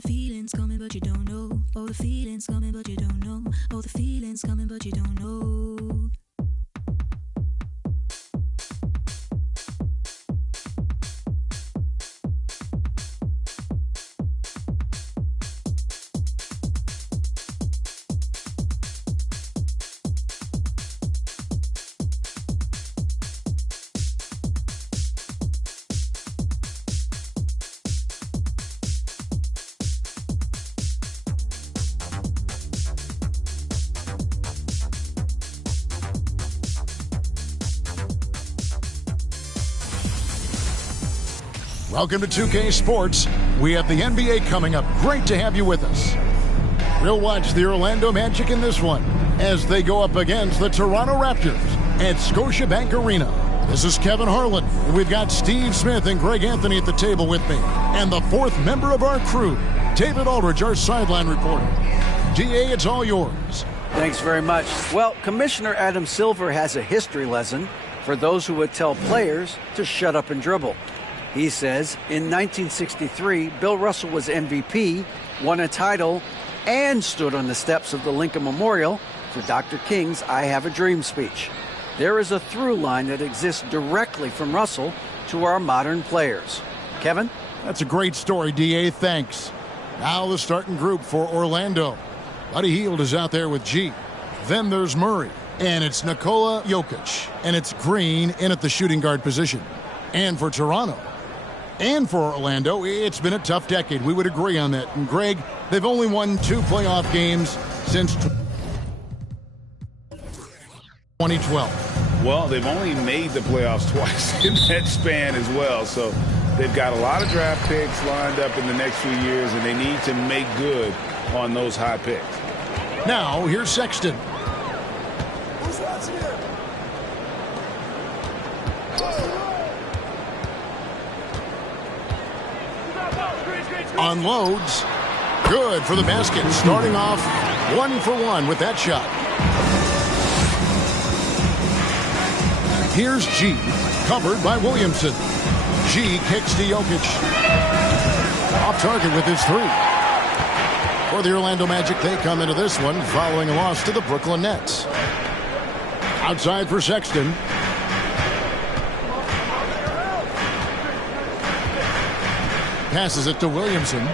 the feeling's coming, but you don't know. Oh, the feeling's coming, but you don't know. Oh, the feeling's coming, but you don't know. Welcome to 2K Sports. We have the NBA coming up. Great to have you with us. We'll watch the Orlando Magic in this one as they go up against the Toronto Raptors at Scotiabank Arena. This is Kevin Harlan. We've got Steve Smith and Greg Anthony at the table with me. And the fourth member of our crew, David Aldridge, our sideline reporter. DA, it's all yours. Thanks very much. Well, Commissioner Adam Silver has a history lesson for those who would tell players to shut up and dribble. He says in 1963, Bill Russell was MVP, won a title, and stood on the steps of the Lincoln Memorial for Dr. King's I Have a Dream speech. There is a through line that exists directly from Russell to our modern players. Kevin? That's a great story, DA. Thanks. Now the starting group for Orlando. Buddy Hield is out there with G. Then there's Murray. And it's Nikola Jokic. And it's Green in at the shooting guard position. And for Toronto. And for Orlando, it's been a tough decade. We would agree on that. And Greg, they've only won 2 playoff games since 2012. Well, they've only made the playoffs twice in that span as well. So they've got a lot of draft picks lined up in the next few years, and they need to make good on those high picks. Now, here's Sexton. Unloads. Good for the basket. Starting off 1 for 1 with that shot. Here's G. Covered by Williamson. G kicks to Jokic. Off target with his 3. For the Orlando Magic, they come into this one following a loss to the Brooklyn Nets. Outside for Sexton. Passes it to Williamson.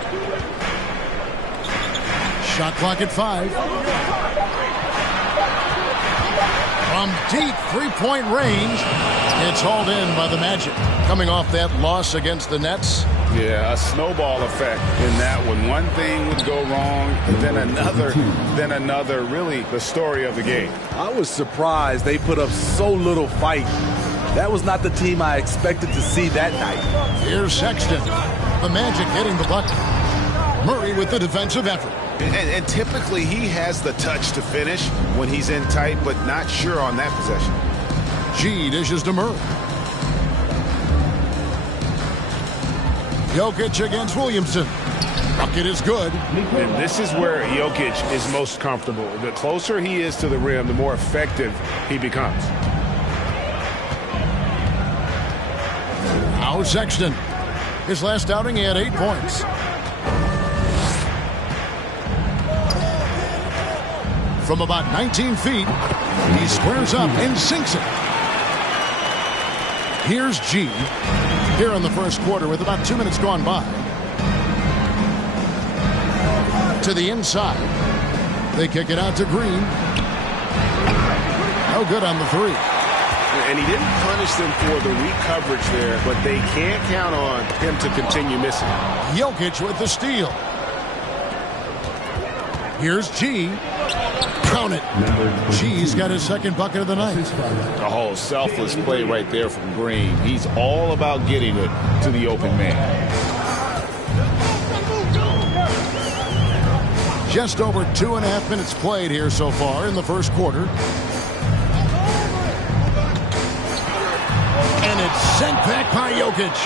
Shot clock at 5. From deep three-point range, it's hauled in by the Magic. Coming off that loss against the Nets. Yeah, a snowball effect in that one. One thing would go wrong, then another. Really the story of the game. I was surprised they put up so little fight. That was not the team I expected to see that night. Here's Sexton. The Magic getting the bucket. Murray with the defensive effort. And typically he has the touch to finish when he's in tight, but not sure on that possession. G dishes to Murray. Jokic against Williamson. Bucket is good. And this is where Jokic is most comfortable. The closer he is to the rim, the more effective he becomes. Now Sexton. His last outing, he had 8 points. From about 19 feet, he squares up and sinks it. Here's G. Here in the first quarter with about 2 minutes gone by. To the inside. They kick it out to Green. No good on the 3. And he didn't punish them for the weak coverage there, but they can't count on him to continue missing. Jokic with the steal. Here's G. Count it. G's got his second bucket of the night. A whole selfless play right there from Green. He's all about getting it to the open man. Just over 2.5 minutes played here so far in the first quarter. And it's sent back by Jokic.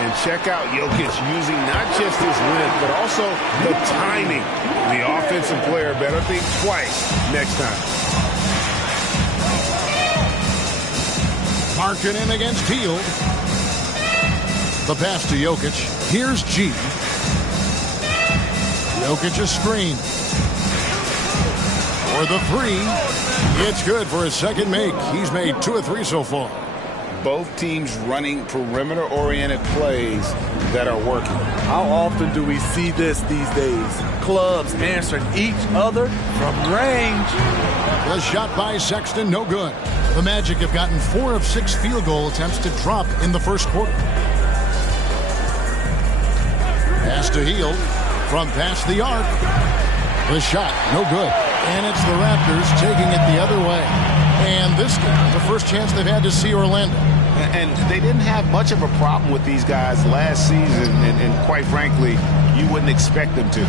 And check out Jokic using not just his length, but also the timing. The offensive player better think twice next time. Marking against Hield. The pass to Jokic. Here's G. Jokic's screen. For the three. It's good for his second make. He's made 2 of 3 so far. Both teams running perimeter-oriented plays that are working. How often do we see this these days? Clubs answering each other from range. The shot by Sexton, no good. The Magic have gotten 4 of 6 field goal attempts to drop in the first quarter. Pass to Hield from past the arc. The shot, no good. And it's the Raptors taking it the other way. And this game, the first chance they've had to see Orlando. And they didn't have much of a problem with these guys last season, and quite frankly, you wouldn't expect them to.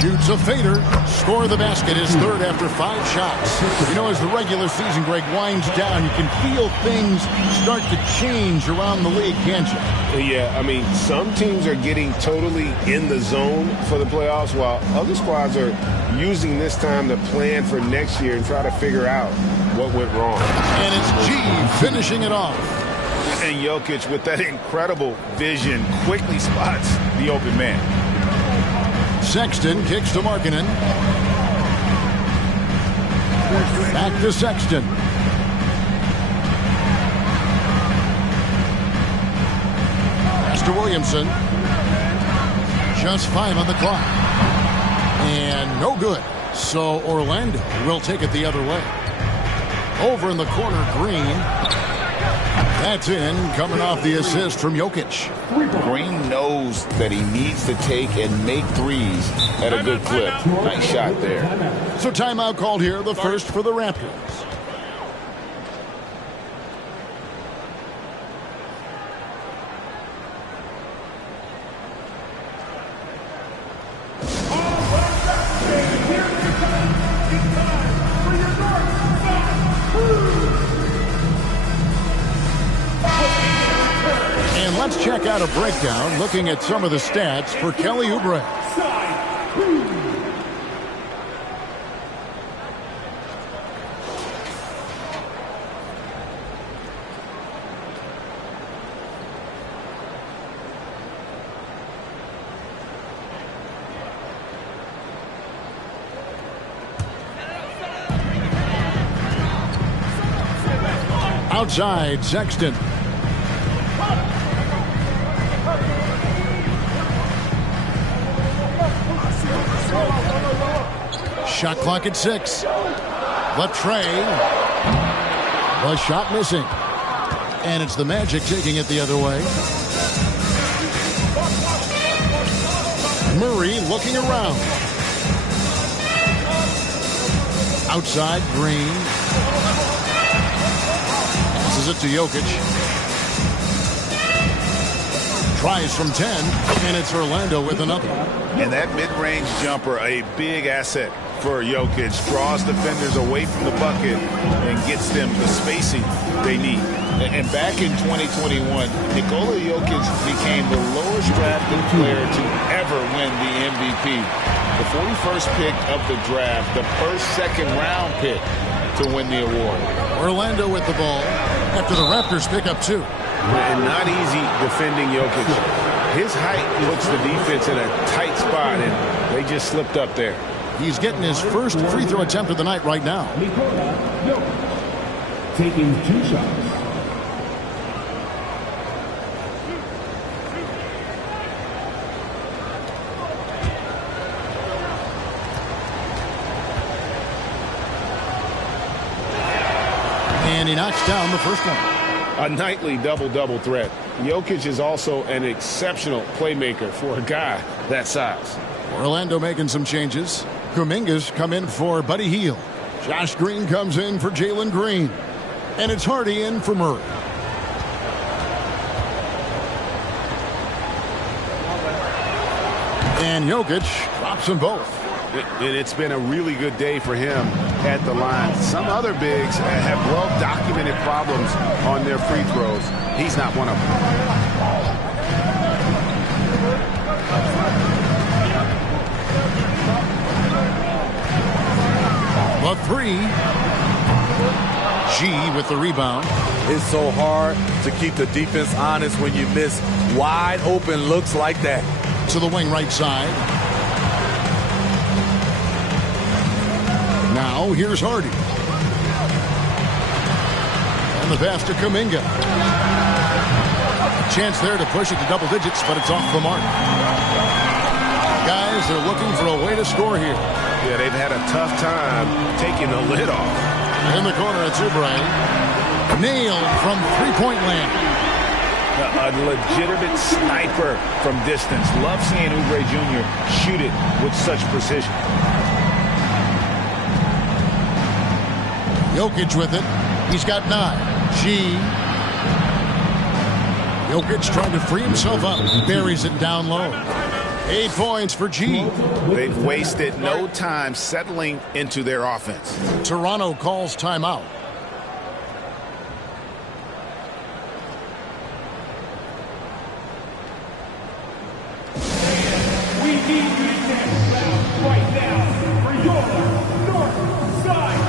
Shoots a fader. Score the basket, his third after 5 shots. You know, as the regular season, Greg, winds down, you can feel things start to change around the league, can't you? Yeah, I mean, some teams are getting totally in the zone for the playoffs, while other squads are using this time to plan for next year and try to figure out what went wrong. And it's G finishing it off. And Jokic, with that incredible vision, quickly spots the open man. Sexton kicks to Markkanen. Back to Sexton. Pass to Williamson. Just 5 on the clock. And no good. So Orlando will take it the other way. Over in the corner, Green. That's in, coming off the assist from Jokic. Green knows that he needs to take and make threes at a good clip. Nice shot there. So timeout called here, the first for the Raptors. Let's check out a breakdown looking at some of the stats for Kelly Oubre. Outside, Sexton. Shot clock at 6. Latrey. The shot missing. And it's the Magic taking it the other way. Murray looking around. Outside, Green. Passes it to Jokic. Tries from 10, and it's Orlando with another. And that mid-range jumper, a big asset for Jokic. Draws defenders away from the bucket and gets them the spacing they need. And back in 2021, Nikola Jokic became the lowest drafted player to ever win the MVP. The 41st pick of the draft, the first second-round pick to win the award. Orlando with the ball after the Raptors pick up 2. And not easy defending Jokic. His height puts the defense in a tight spot, and they just slipped up there. He's getting his first free throw attempt of the night right now. Taking 2 shots. And he knocks down the first one. A nightly double-double threat. Jokic is also an exceptional playmaker for a guy that size. Orlando making some changes. Kuminga's come in for Buddy Hield. Josh Green comes in for Jalen Green. And it's Hardy in for Murray. And Jokic drops them both. And it's been a really good day for him at the line. Some other bigs have well-documented problems on their free throws. He's not one of them. The 3. G with the rebound. It's so hard to keep the defense honest when you miss wide open looks like that. To the wing right side. Now here's Hardy. And the pass to Kuminga. A chance there to push it to double digits, but it's off the mark. Guys, they're looking for a way to score here. Yeah, they've had a tough time taking the lid off. In the corner, it's Oubre. Nailed from three-point land. A legitimate sniper from distance. Love seeing Oubre Jr. shoot it with such precision. Jokic with it. He's got 9. G. Jokic trying to free himself up. Buries it down low. 8 points for G. They've wasted no time settling into their offense. Toronto calls timeout. We need you to dance loud right now for your North Side.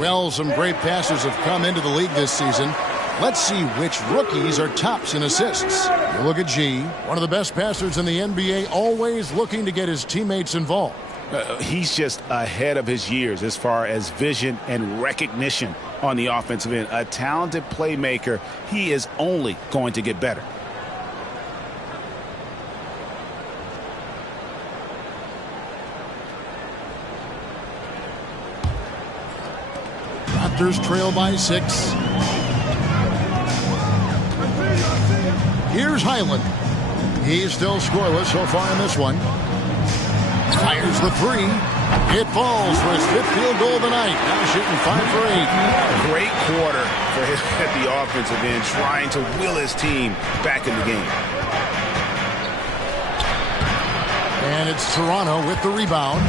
Well, some great passers have come into the league this season. Let's see which rookies are tops in assists. You look at G, one of the best passers in the NBA, always looking to get his teammates involved. He's just ahead of his years as far as vision and recognition on the offensive end. A talented playmaker. He is only going to get better. Raptors trail by 6. Here's Highland. He's still scoreless so far in this one. Fires the 3. It falls for his 5th field goal of the night. Now shooting 5 for 8. Great quarter for him at the offensive end, trying to will his team back in the game. And it's Toronto with the rebound.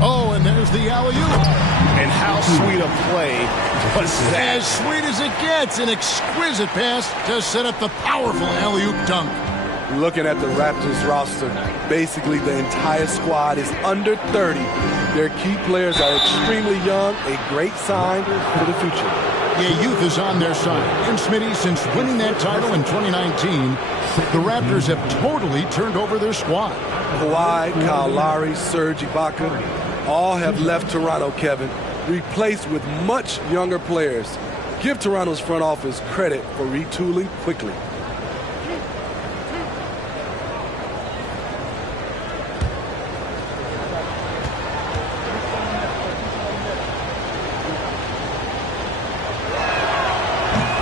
Oh, and there's the alley-oop. And how sweet a play was that? As sweet as it gets. An exquisite pass to set up the powerful alley-oop dunk. Looking at the Raptors roster, basically the entire squad is under 30. Their key players are extremely young, a great sign for the future. Yeah, youth is on their side. And Smitty, since winning that title in 2019, the Raptors have totally turned over their squad. Kawhi, Kyle Lowry, Serge Ibaka, all have left Toronto, Kevin, replaced with much younger players. Give Toronto's front office credit for retooling quickly.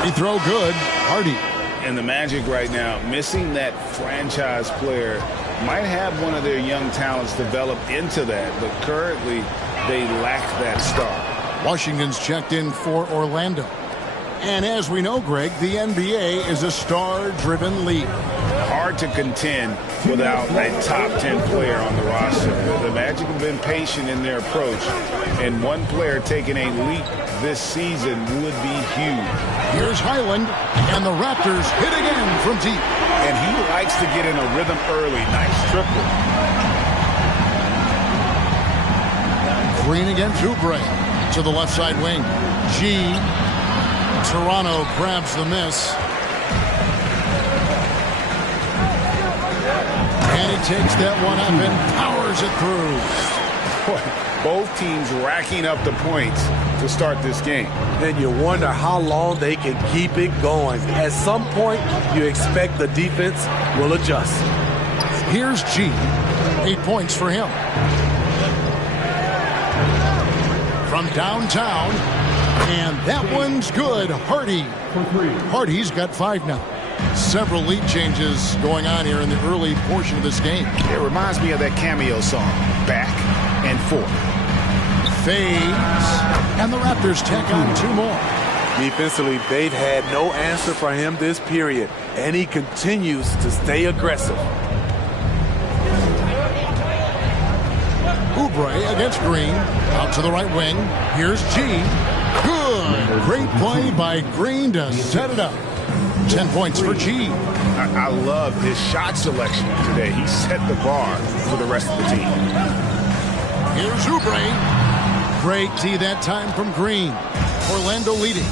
Free throw good. Hardy. And the Magic right now, missing that franchise player, might have one of their young talents develop into that, but currently they lack that star. Washington's checked in for Orlando. And as we know, Greg, the NBA is a star-driven league. Hard to contend without a top 10 player on the roster. The Magic have been patient in their approach, and one player taking a leap this season would be huge. Here's Highland, and the Raptors hit again from deep. And he likes to get in a rhythm early. Nice triple. Green against Oubre to the left side wing. G. Toronto grabs the miss. And he takes that one up and powers it through. Both teams racking up the points to start this game. Then you wonder how long they can keep it going. At some point, you expect the defense will adjust. Here's G. 8 points for him. From downtown, and that one's good. Hardy's got 5 now. Several lead changes going on here in the early portion of this game. It reminds me of that cameo song, Back and Forth. Fades, and the Raptors tack on 2 more. Defensively, they've had no answer for him this period, and he continues to stay aggressive. Oubre against Green, out to the right wing. Here's G. Good. Great play by Green to set it up. 10 points for G. I love his shot selection today. He set the bar for the rest of the team. Here's Oubre. Great tee that time from Green. Orlando leading.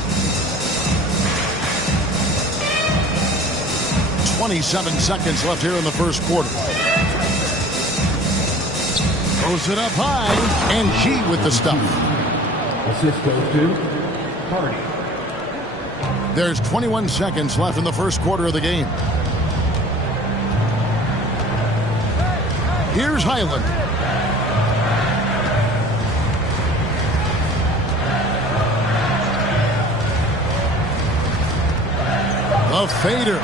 27 seconds left here in the first quarter. Throws it up high, and G with the stuff. Assist goes to Hardy. There's 21 seconds left in the first quarter of the game. Here's Highland. The fader.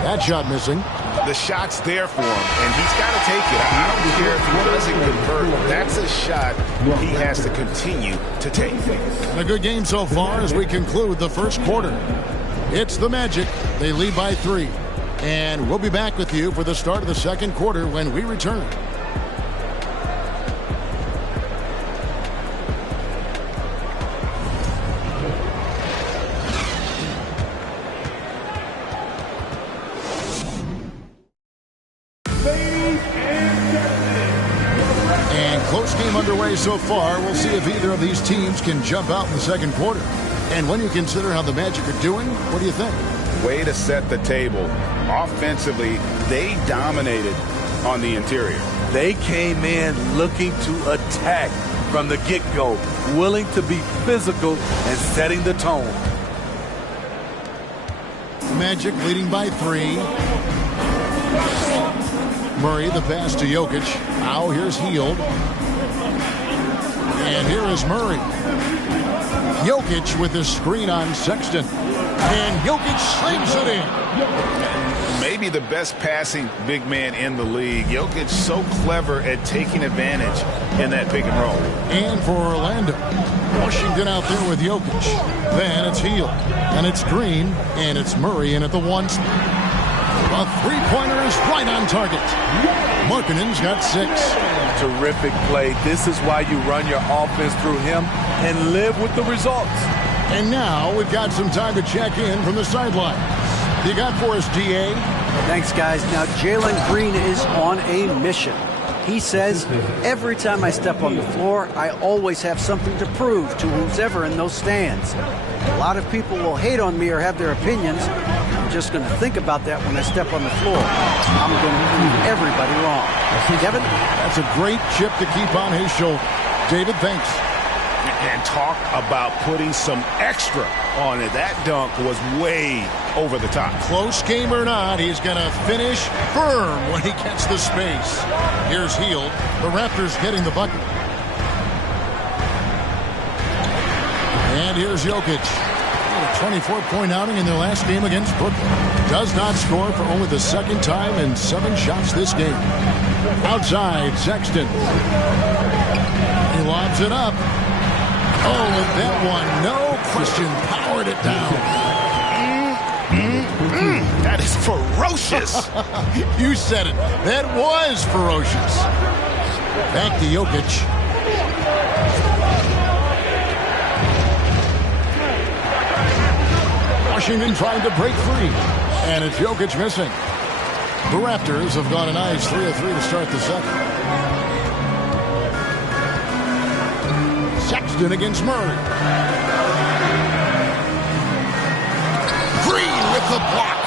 That shot missing. The shot's there for him, and he's got to take it. I don't care if he doesn't convert. That's a shot he has to continue to take. A good game so far as we conclude the first quarter. It's the Magic. They lead by 3. And we'll be back with you for the start of the second quarter when we return. Underway so far. We'll see if either of these teams can jump out in the second quarter. And when you consider how the Magic are doing, what do you think? Way to set the table. Offensively, they dominated on the interior. They came in looking to attack from the get-go, willing to be physical and setting the tone. Magic leading by 3. Murray, the pass to Jokic. Now here's Hield. And here is Murray. Jokic with his screen on Sexton. And Jokic slings it in. Maybe the best passing big man in the league. Jokic so clever at taking advantage in that pick and roll. And for Orlando, Washington out there with Jokic. Then it's Hield. And it's Green. And it's Murray in at the 1 spot. A three-pointer is right on target. Markkanen's got 6. Terrific play. This is why you run your offense through him and live with the results. And now we've got some time to check in from the sidelines. You got for us, DA? Thanks, guys. Now, Jalen Green is on a mission. He says, every time I step on the floor, I always have something to prove to who's ever in those stands. A lot of people will hate on me or have their opinions. I'm just going to think about that when I step on the floor. I'm going to prove everybody wrong. Kevin? That's a great chip to keep on his shoulder. David, thanks. And talk about putting some extra on it. That dunk was way over the top. Close game or not, he's going to finish firm when he gets the space. Here's Hield. The Raptors getting the bucket. And here's Jokic. A 24-point outing in their last game against Brooklyn. Does not score for only the second time in 7 shots this game. Outside, Sexton. He lobs it up. Oh, and that one, no question, powered it down. That is ferocious. You said it. That was ferocious. Back to Jokic. Washington trying to break free. And it's Jokic missing. The Raptors have gone a nice 3 of 3 to start the second. Sexton against Murray. Green with the block.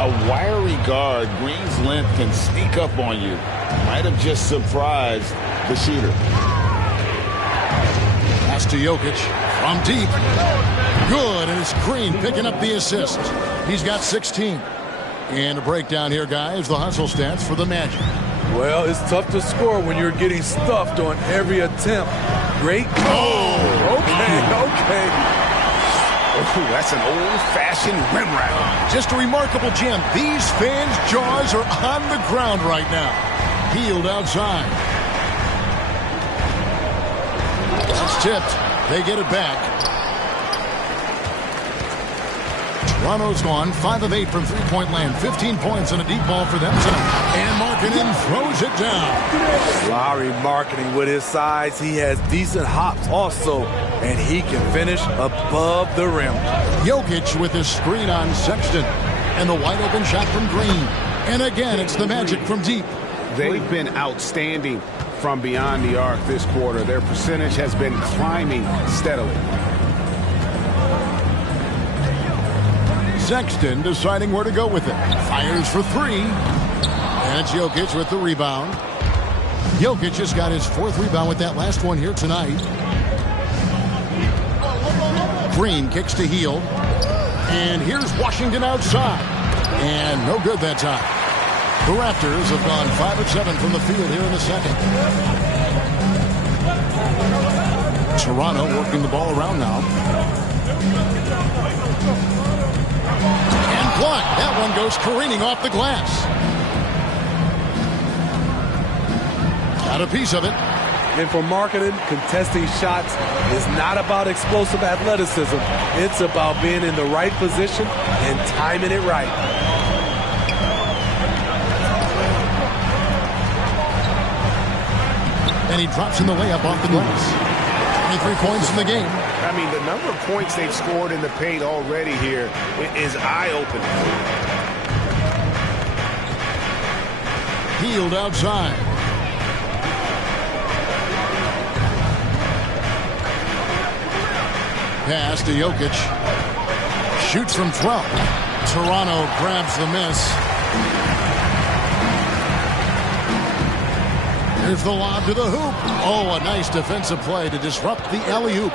A wiry guard, Green's length can sneak up on you. Might have just surprised the shooter. Pass to Jokic from deep. Good, and it's Green picking up the assist. He's got 16. And a breakdown here, guys, the hustle stats for the Magic. Well, it's tough to score when you're getting stuffed on every attempt. Great. Oh, okay. Oh, that's an old-fashioned rim wrap. Just a remarkable gem. These fans' jaws are on the ground right now. Hield outside. That's tipped. They get it back. Toronto's gone 5 of 8 from three-point land. 15 points and a deep ball for them tonight. And Markkanen throws it down. Lowry Markkanen with his size. He has decent hops also. And he can finish above the rim. Jokic with his screen on Sexton. And the wide open shot from Green. And again, it's the Magic from deep. They've been outstanding from beyond the arc this quarter. Their percentage has been climbing steadily. Sexton deciding where to go with it. Fires for three. And it's Jokic with the rebound. Jokic has got his 4th rebound with that last one here tonight. Green kicks to Hield. And here's Washington outside. And no good that time. The Raptors have gone 5 of 7 from the field here in the second. Toronto working the ball around now. And blocked. That one goes careening off the glass. Got a piece of it. And for marketing, contesting shots is not about explosive athleticism. It's about being in the right position and timing it right. And he drops in the layup off the glass. 23 points in the game. I mean, the number of points they've scored in the paint already here is eye-opening. Hield outside. Pass to Jokic. Shoots from 12. Toronto grabs the miss. Here's the lob to the hoop. Oh, a nice defensive play to disrupt the alley-oop.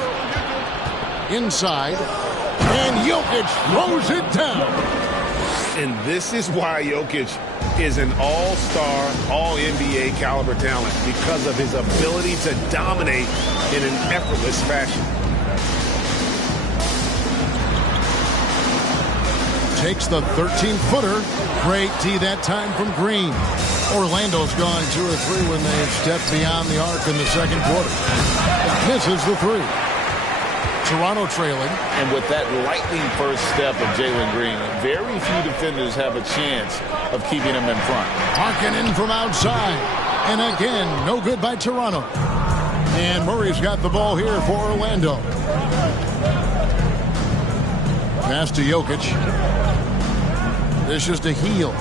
Inside. And Jokic throws it down. And this is why Jokic is an all-star, all-NBA caliber talent, because of his ability to dominate in an effortless fashion. Takes the 13-footer. Great D that time from Green. Orlando's gone 2 or 3 when they've stepped beyond the arc in the second quarter. Misses the 3. Toronto trailing. And with that lightning first step of Jalen Green, very few defenders have a chance of keeping him in front. Harkin in from outside. And again, no good by Toronto. And Murray's got the ball here for Orlando. Pass to Jokic. This is to Hield.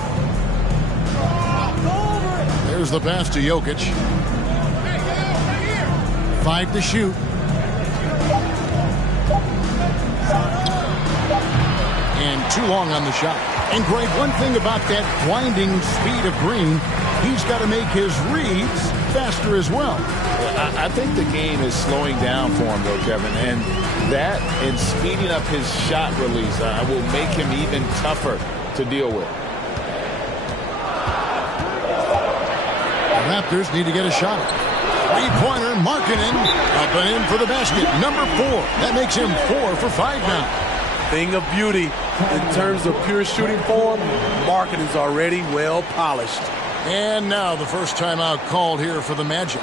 There's the pass to Jokic. 5 to shoot. And too long on the shot. And Greg, one thing about that blinding speed of Green, he's got to make his reads faster as well. I think the game is slowing down for him, though, Kevin. And that and speeding up his shot release will make him even tougher to deal with. The Raptors need to get a shot. 3-pointer, Markkanen, up and in for the basket. Number 4. That makes him 4 for 5 now. Thing of beauty. In terms of pure shooting form, Markkanen's already well polished. And now the first timeout called here for the Magic.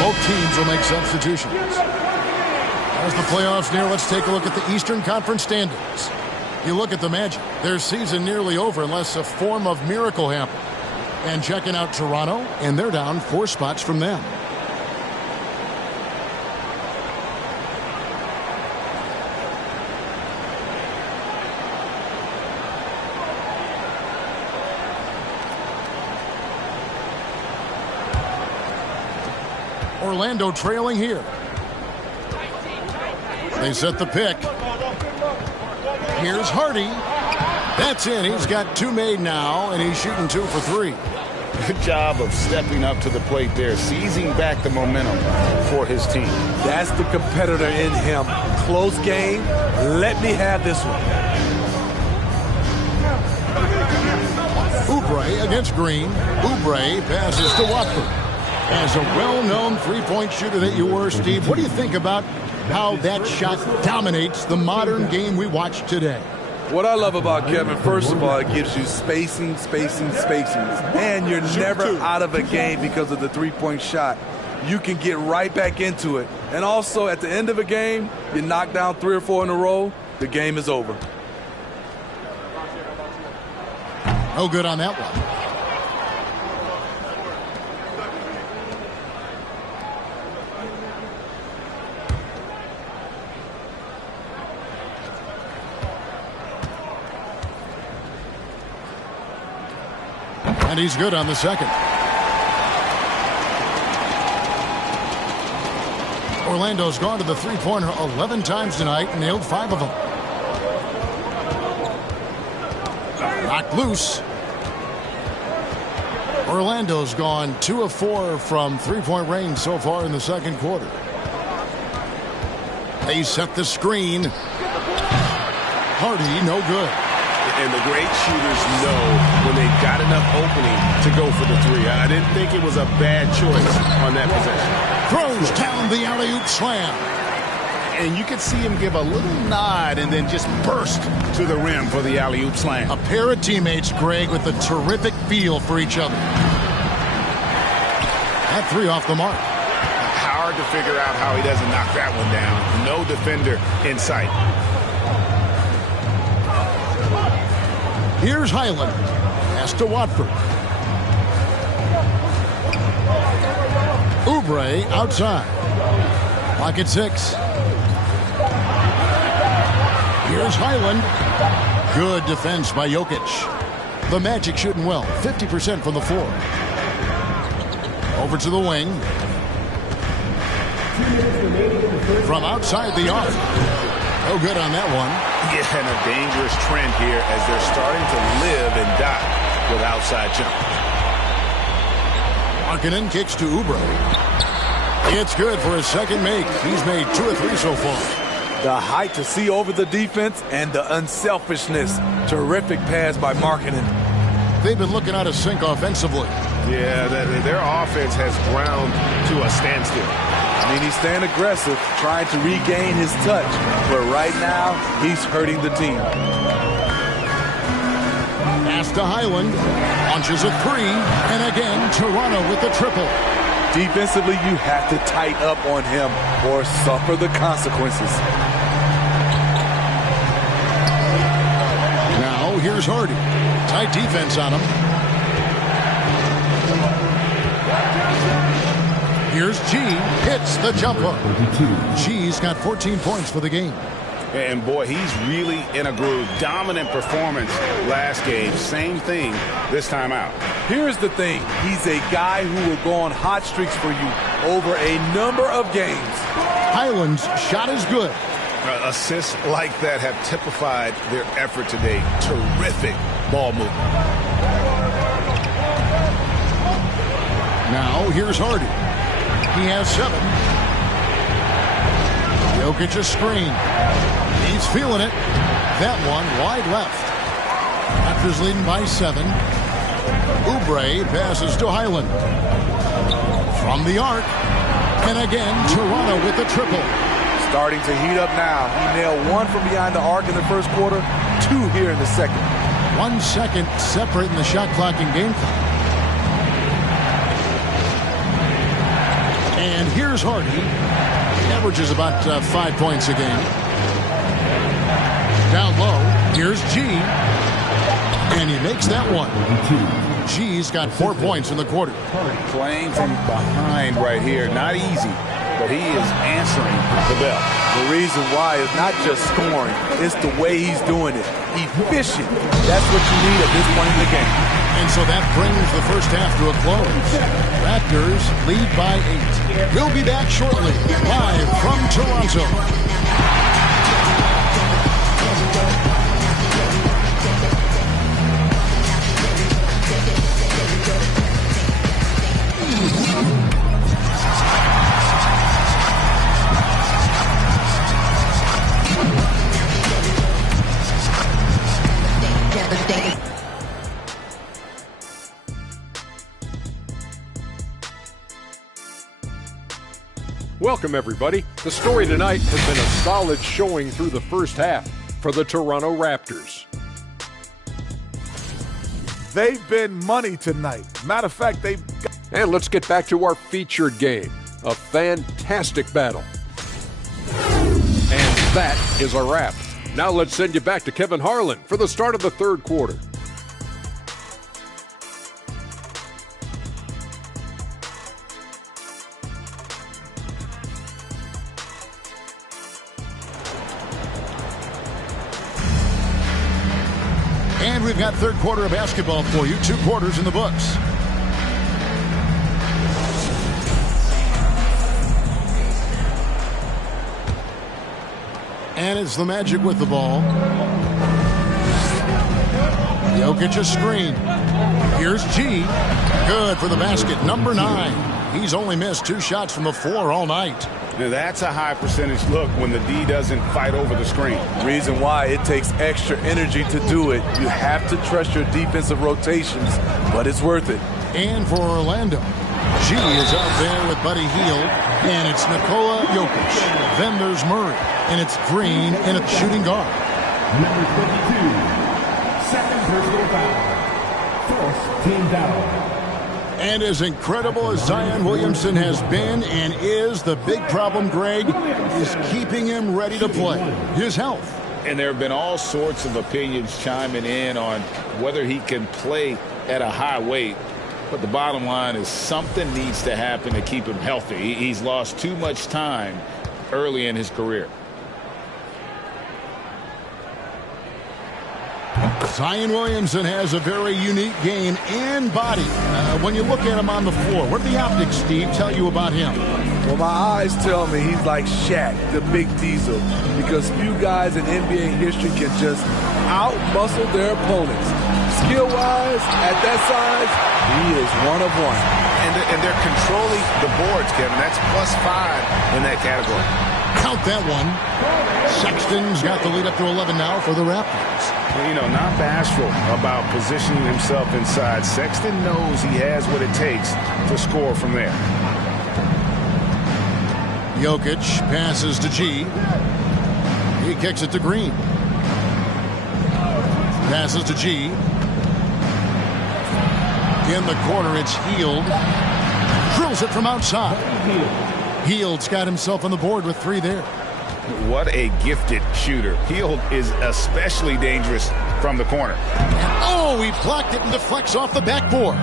Both teams will make substitutions. As the playoffs near, let's take a look at the Eastern Conference standings. You look at the Magic, their season nearly over unless a form of miracle happens. And checking out Toronto, and they're down 4 spots from them. Orlando trailing here. They set the pick. Here's Hardy. That's in. He's got 2 made now, and he's shooting 2 for 3. Good job of stepping up to the plate there, seizing back the momentum for his team. That's the competitor in him. Close game. Let me have this one. Oubre against Green. Oubre passes to Watford. As a well-known three-point shooter that you were, Steve, what do you think about how that shot dominates the modern game we watch today? What I love about Kevin, first of all, it gives you spacing. And you're never out of a game because of the three-point shot. You can get right back into it. And also, at the end of a game, you knock down 3 or 4 in a row, the game is over. No good on that one. And he's good on the second. Orlando's gone to the three-pointer 11 times tonight and nailed 5 of them. Knocked loose. Orlando's gone 2 of 4 from three-point range so far in the second quarter. They set the screen. Hardy, no good. And the great shooters know when they've got enough opening to go for the three. I didn't think it was a bad choice on that possession. Throws down the alley-oop slam. And you could see him give a little nod and then just burst to the rim for the alley-oop slam. A pair of teammates, Greg, with a terrific feel for each other. That three off the mark. Hard to figure out how he doesn't knock that one down. No defender in sight. Here's Highland. Pass to Watford. Oubre outside. Clock at 6. Here's Highland. Good defense by Jokic. The Magic shooting well. 50% from the floor. Over to the wing. From outside the arc. No good on that one. Yeah, and a dangerous trend here as they're starting to live and die with outside jump. Markkanen kicks to Oubre. It's good for his second make. He's made 2 or 3 so far. The height to see over the defense and the unselfishness. Terrific pass by Markkanen. They've been looking out of sync offensively. Yeah, their offense has ground to a standstill. I mean, he's staying aggressive, trying to regain his touch. But right now, he's hurting the team. Pass to Highland. Launches a 3. And again, Toronto with the triple. Defensively, you have to tighten up on him or suffer the consequences. Now, here's Hardy. Tight defense on him. Here's G. Hits the jumper. G's got 14 points for the game. And boy, he's really in a groove. Dominant performance last game. Same thing this time out. Here's the thing. He's a guy who will go on hot streaks for you over a number of games. Highland's shot is good. Assists like that have typified their effort today. Terrific ball movement. Now, here's Hardy. He has 7. Jokic a screen. He's feeling it. That one wide left. Raptors leading by 7. Oubre passes to Highland. From the arc. And again, Toronto with the triple. Starting to heat up now. He nailed 1 from behind the arc in the first quarter, 2 here in the second. 1 second separating the shot clock and game clock. And here's Hardy. He averages about 5 points a game. Down low, here's G. And he makes that one. G's got 4 points in the quarter. Playing from behind right here. Not easy, but he is answering the bell. The reason why is not just scoring, it's the way he's doing it. Efficient. That's what you need at this point in the game. And so that brings the first half to a close. Raptors lead by 8. We'll be back shortly, live from Toronto. Welcome, everybody. The story tonight has been a solid showing through the first half for the Toronto Raptors. They've been money tonight. Matter of fact, And let's get back to our featured game, a fantastic battle. And that is a wrap. Now let's send you back to Kevin Harlan for the start of the third quarter. And we've got third quarter of basketball for you. 2 quarters in the books. And it's the Magic with the ball. Jokic a screen. Here's G. Good for the basket. Number 9. He's only missed 2 shots from the floor all night. Now that's a high percentage look when the D doesn't fight over the screen. Reason why it takes extra energy to do it. You have to trust your defensive rotations, but it's worth it. And for Orlando, G is out there with Buddy Hield, and it's Nikola Jokic. Then there's Murray, and it's Green in a shooting guard. Number 22, second personal foul. First team foul. And as incredible as Zion Williamson has been and is, the big problem, Greg, is keeping him ready to play. His health. And there have been all sorts of opinions chiming in on whether he can play at a high weight. But the bottom line is something needs to happen to keep him healthy. He's lost too much time early in his career. Zion Williamson has a very unique game and body. When you look at him on the floor, what do the optics, Steve, tell you about him? Well, my eyes tell me he's like Shaq, the big diesel, because few guys in NBA history can just out-muscle their opponents. Skill-wise, at that size, he is one of one. And they're controlling the boards, Kevin. That's +5 in that category. Count that one. Sexton's got the lead up to 11 now for the Raptors. You know, not bashful about positioning himself inside. Sexton knows he has what it takes to score from there. Jokic passes to G. He kicks it to Green. Passes to G. In the corner, it's Hield. Drills it from outside. Hield's got himself on the board with 3 there. What a gifted shooter. Hield is especially dangerous from the corner. Oh, he blocked it and deflects off the backboard.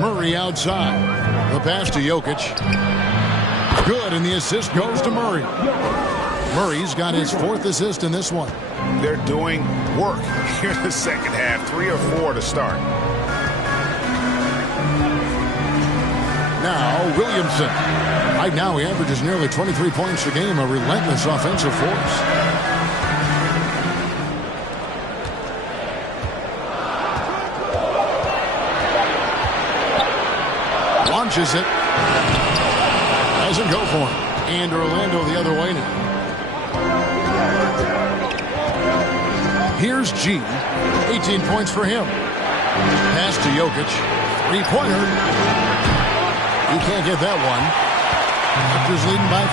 Murray outside. The pass to Jokic. Good, and the assist goes to Murray. Murray's got his 4th assist in this one. They're doing work here in the second half. 3 or 4 to start. Now, Williamson. Right now, he averages nearly 23 points a game, a relentless offensive force. Launches it. Doesn't go for him. And Orlando the other way now. Here's G. 18 points for him. Pass to Jokic. 3-pointer. He can't get that one. Raptors leading by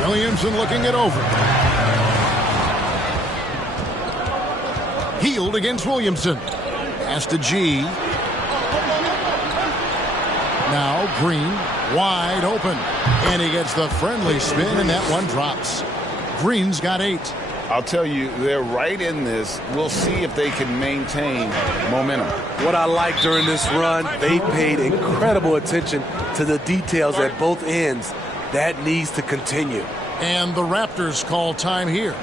5. Williamson looking it over. Hield against Williamson. Pass to G. Now Green wide open. And he gets the friendly spin, and that one drops. Green's got 8. I'll tell you, they're right in this. We'll see if they can maintain momentum. What I like during this run, they paid incredible attention to the details at both ends. That needs to continue. And the Raptors call time here.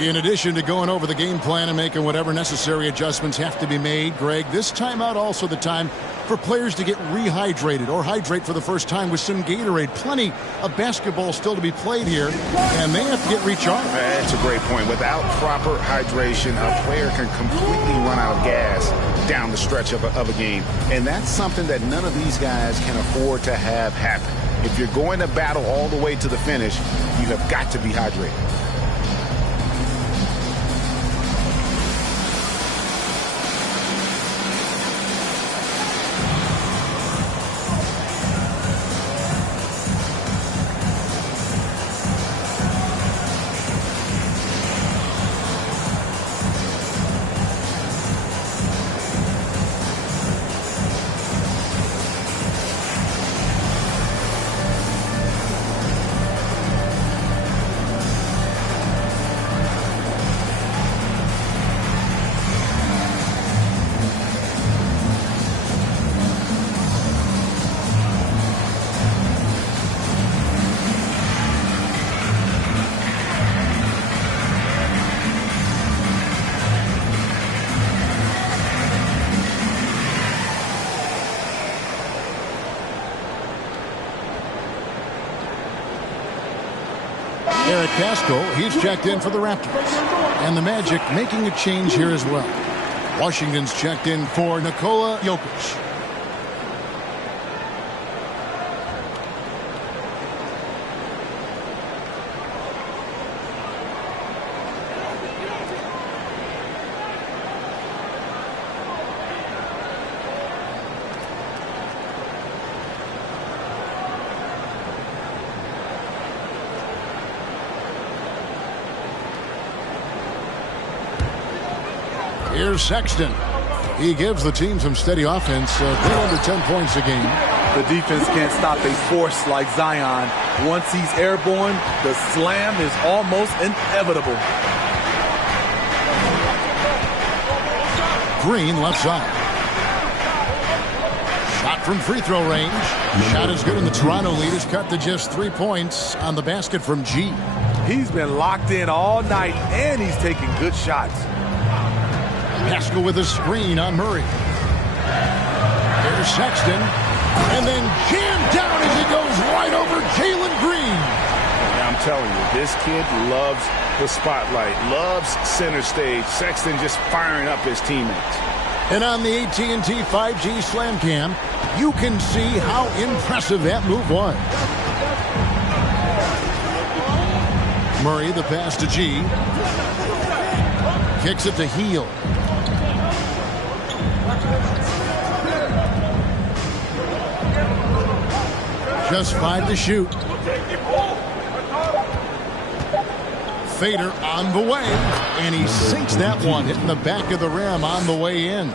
In addition to going over the game plan and making whatever necessary adjustments have to be made, Greg, this timeout also the time for players to get rehydrated or hydrate for the first time with some Gatorade. Plenty of basketball still to be played here, and they have to get recharged. That's a great point. Without proper hydration, a player can completely run out of gas down the stretch of a game. And that's something that none of these guys can afford to have happen. If you're going to battle all the way to the finish, you have got to be hydrated. Eric Pascal, he's checked in for the Raptors. And the Magic making a change here as well. Washington's checked in for Nikola Jokic. Here's Sexton. He gives the team some steady offense, been under 10 points a game. The defense can't stop a force like Zion. Once he's airborne, the slam is almost inevitable. Green left side. Shot from free throw range. Shot is good, and the Toronto lead is cut to just 3 points on the basket from G. He's been locked in all night, and he's taking good shots. Pascal with a screen on Murray. Here's Sexton. And then jammed down as he goes right over Jalen Green. And I'm telling you, this kid loves the spotlight, loves center stage. Sexton just firing up his teammates. And on the AT&T 5G Slam Cam, you can see how impressive that move was. Murray, the pass to G. Kicks it to Heel. Just 5 to shoot. Fader on the way, and he sinks that one, hitting the back of the rim on the way in.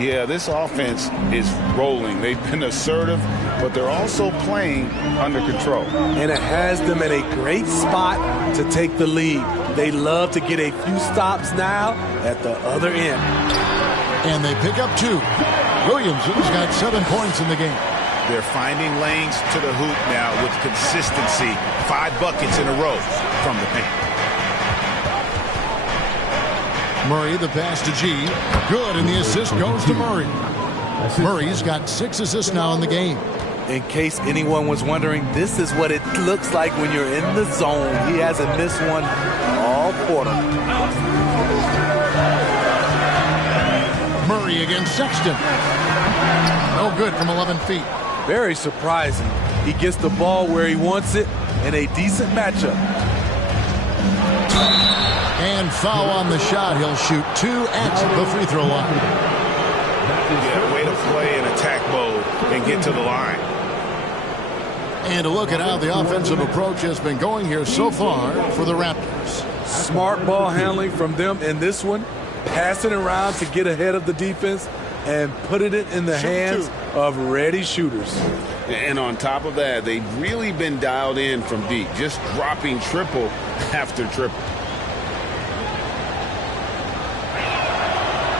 Yeah, this offense is rolling. They've been assertive, but they're also playing under control. And it has them in a great spot to take the lead. They love to get a few stops now at the other end. And they pick up 2. Williamson's got 7 points in the game. They're finding lanes to the hoop now with consistency. 5 buckets in a row from the paint. Murray, the pass to G. Good, and the assist goes to Murray. Murray's got 6 assists now in the game. In case anyone was wondering, this is what it looks like when you're in the zone. He hasn't missed one all quarter. Murray against Sexton. No good from 11 feet. Very surprising. He gets the ball where he wants it in a decent matchup. And foul on the shot. He'll shoot 2 at the free throw line. Yeah, way to play in attack mode and get to the line. And to look at how the offensive approach has been going here so far for the Raptors. Smart ball handling from them in this one. Passing around to get ahead of the defense and putting it in the hands of ready shooters. And on top of that, they've really been dialed in from deep, just dropping triple after triple.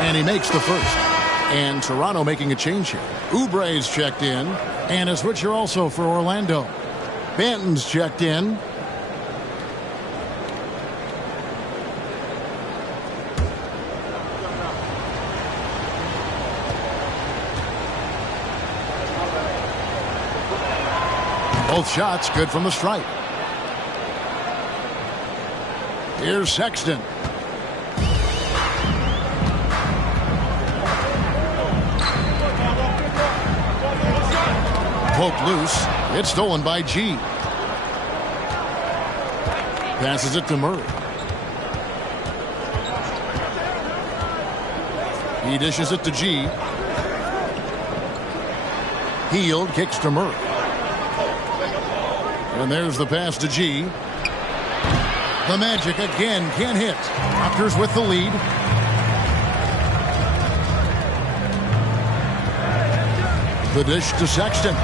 And he makes the first. And Toronto making a change here. Oubre's checked in. And a switcher also for Orlando. Banton's checked in. Both shots good from the stripe. Here's Sexton. Poked loose. It's stolen by G. Passes it to Murray. He dishes it to G. Healed, kicks to Murray. And there's the pass to G. The Magic again can't hit. Raptors with the lead. The dish to Sexton.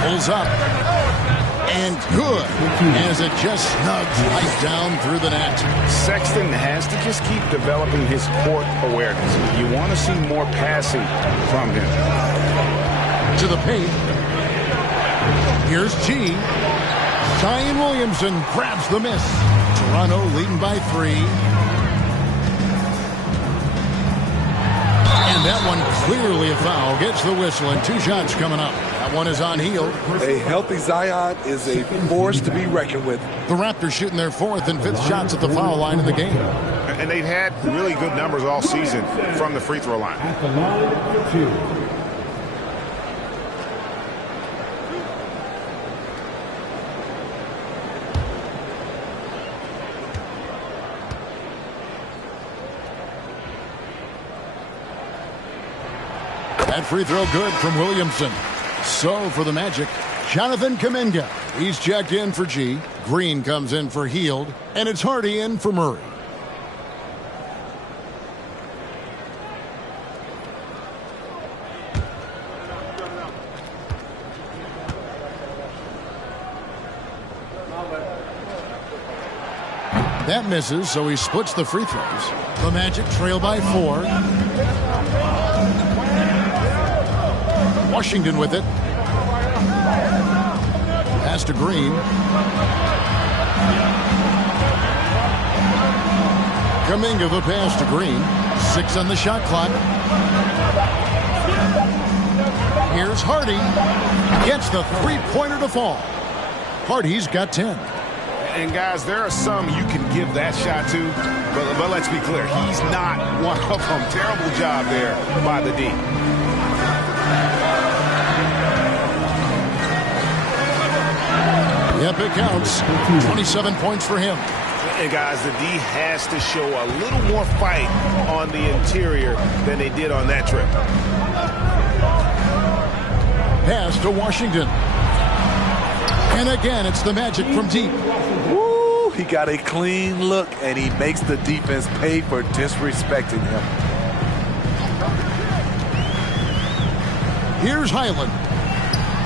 Pulls up. And good. As it just snugs right down through the net. Sexton has to just keep developing his court awareness. You want to see more passing from him. To the paint. Here's G. Zion Williamson grabs the miss. Toronto leading by 3. And And that one clearly a foul. Gets the whistle, and 2 shots coming up. That one is on Hield. A healthy Zion is a force to be reckoned with. The Raptors shooting their 4th and 5th shots at the foul line in the game. And they've had really good numbers all season from the free throw line. At the line for 2. That free throw good from Williamson. So for the Magic, Jonathan Kuminga. He's checked in for G. Green comes in for Hield. And it's Hardy in for Murray. That misses, so he splits the free throws. The Magic trail by 4. Washington with it. Pass to Green. Kuminga the pass to Green. 6 on the shot clock. Here's Hardy. Gets the three-pointer to fall. Hardy's got 10. And guys, there are some you can give that shot to, but let's be clear, he's not one of them. Terrible job there by the D. Yep, it counts. 27 points for him. And guys, the D has to show a little more fight on the interior than they did on that trip. Pass to Washington. And again, it's the Magic from deep. Woo, he got a clean look, and he makes the defense pay for disrespecting him. Here's Highland.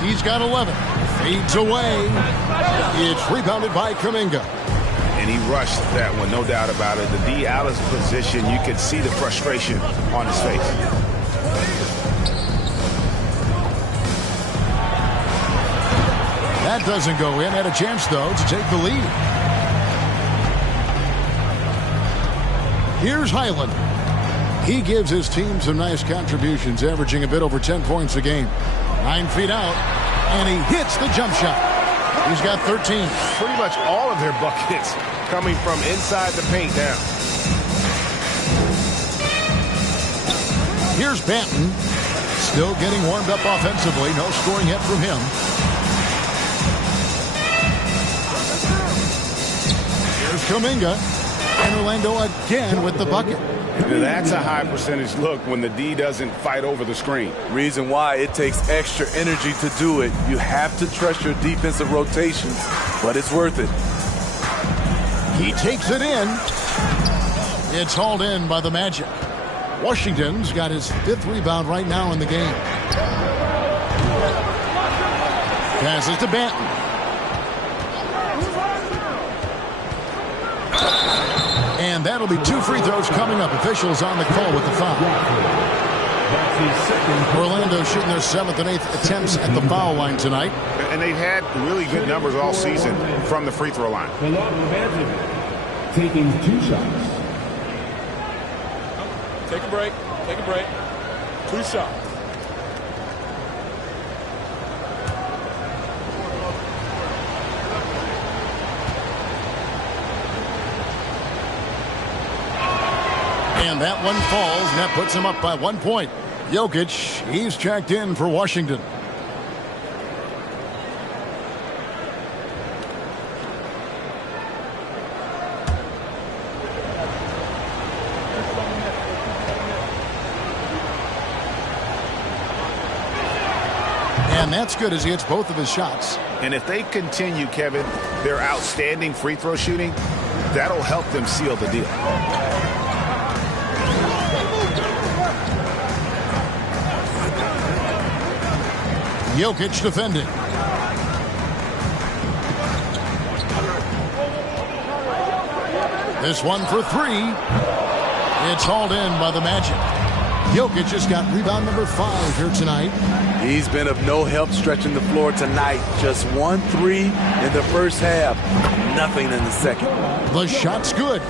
He's got 11. Fades away. It's rebounded by Kuminga. And he rushed that one, no doubt about it. The D out of position, you could see the frustration on his face. That doesn't go in. Had a chance, though, to take the lead. Here's Highland. He gives his team some nice contributions, averaging a bit over 10 points a game. 9 feet out, and he hits the jump shot. He's got 13. Pretty much all of their buckets coming from inside the paint now. Here's Banton. Still getting warmed up offensively. No scoring yet from him. Here's Kuminga. And Orlando again with the bucket. That's a high percentage look when the D doesn't fight over the screen. Reason why it takes extra energy to do it. You have to trust your defensive rotations, but it's worth it. He takes it in. It's hauled in by the Magic. Washington's got his 5th rebound right now in the game. Passes to Banton. And that'll be 2 free throws coming up. Officials on the call with the foul. Orlando shooting their 7th and 8th attempts at the foul line tonight. And they've had really good numbers all season from the free throw line. Taking 2 shots. Take a break. Take a break. 2 shots. And that one falls, and that puts him up by 1 point. Jokic, he's checked in for Washington. And that's good as he hits both of his shots. And if they continue, Kevin, their outstanding free throw shooting, that'll help them seal the deal. Jokic defending. This one for 3. It's hauled in by the Magic. Jokic just got rebound number 5 here tonight. He's been of no help stretching the floor tonight. Just 1 3 in the first half. Nothing in the second. The shot's good.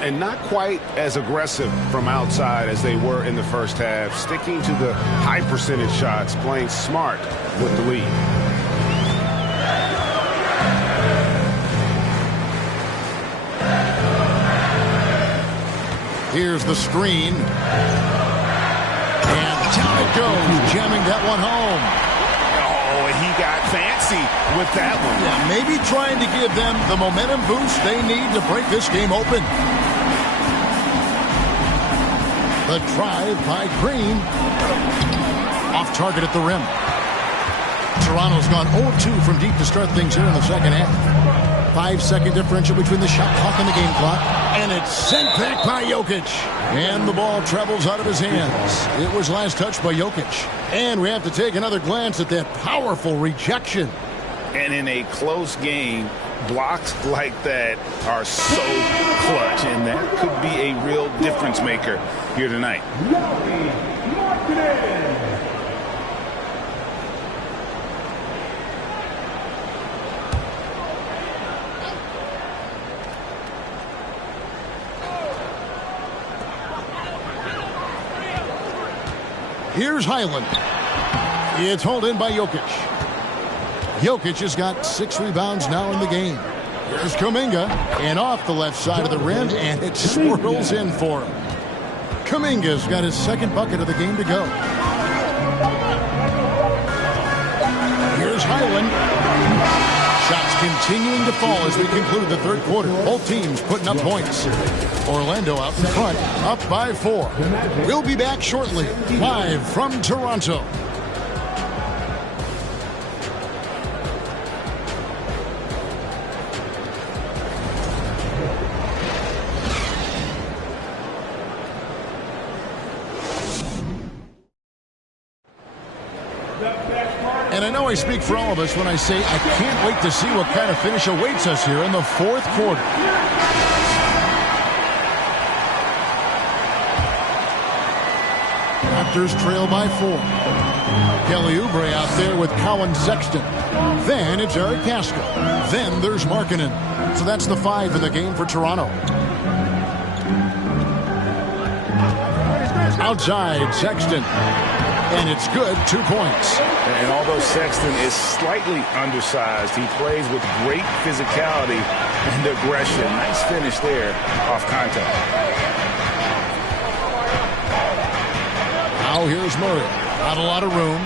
And not quite as aggressive from outside as they were in the first half. Sticking to the high percentage shots, playing smart with the lead. Here's the screen. And down it goes, jamming that one home. Oh, he got fancy with that one. Yeah, maybe trying to give them the momentum boost they need to break this game open. The drive by Green. Off target at the rim. Toronto's gone 0-2 from deep to start things here in the second half. 5-second differential between the shot clock and the game clock. And it's sent back by Jokic. And the ball travels out of his hands. It was last touched by Jokic. And we have to take another glance at that powerful rejection. And in a close game, blocks like that are so clutch. And that could be a real difference maker here tonight. Here's Highland. It's hauled in by Jokic. Jokic has got 6 rebounds now in the game. Here's Kuminga. And off the left side of the rim, and it swirls in for him. Kuminga's got his second bucket of the game to go. Here's Highland. Shots continuing to fall as we conclude the third quarter. Both teams putting up points. Orlando out in front, up by 4. We'll be back shortly, live from Toronto. And I know I speak for all of us when I say I can't wait to see what kind of finish awaits us here in the fourth quarter. Raptors trail by 4. Kelly Oubre out there with Colin Sexton. Then it's Eric Pascal. Then there's Markkanen. So that's the 5 in the game for Toronto. Outside, Sexton. And it's good, 2 points. And although Sexton is slightly undersized, he plays with great physicality and aggression. Nice finish there off contact. Now here's Murray. Not a lot of room.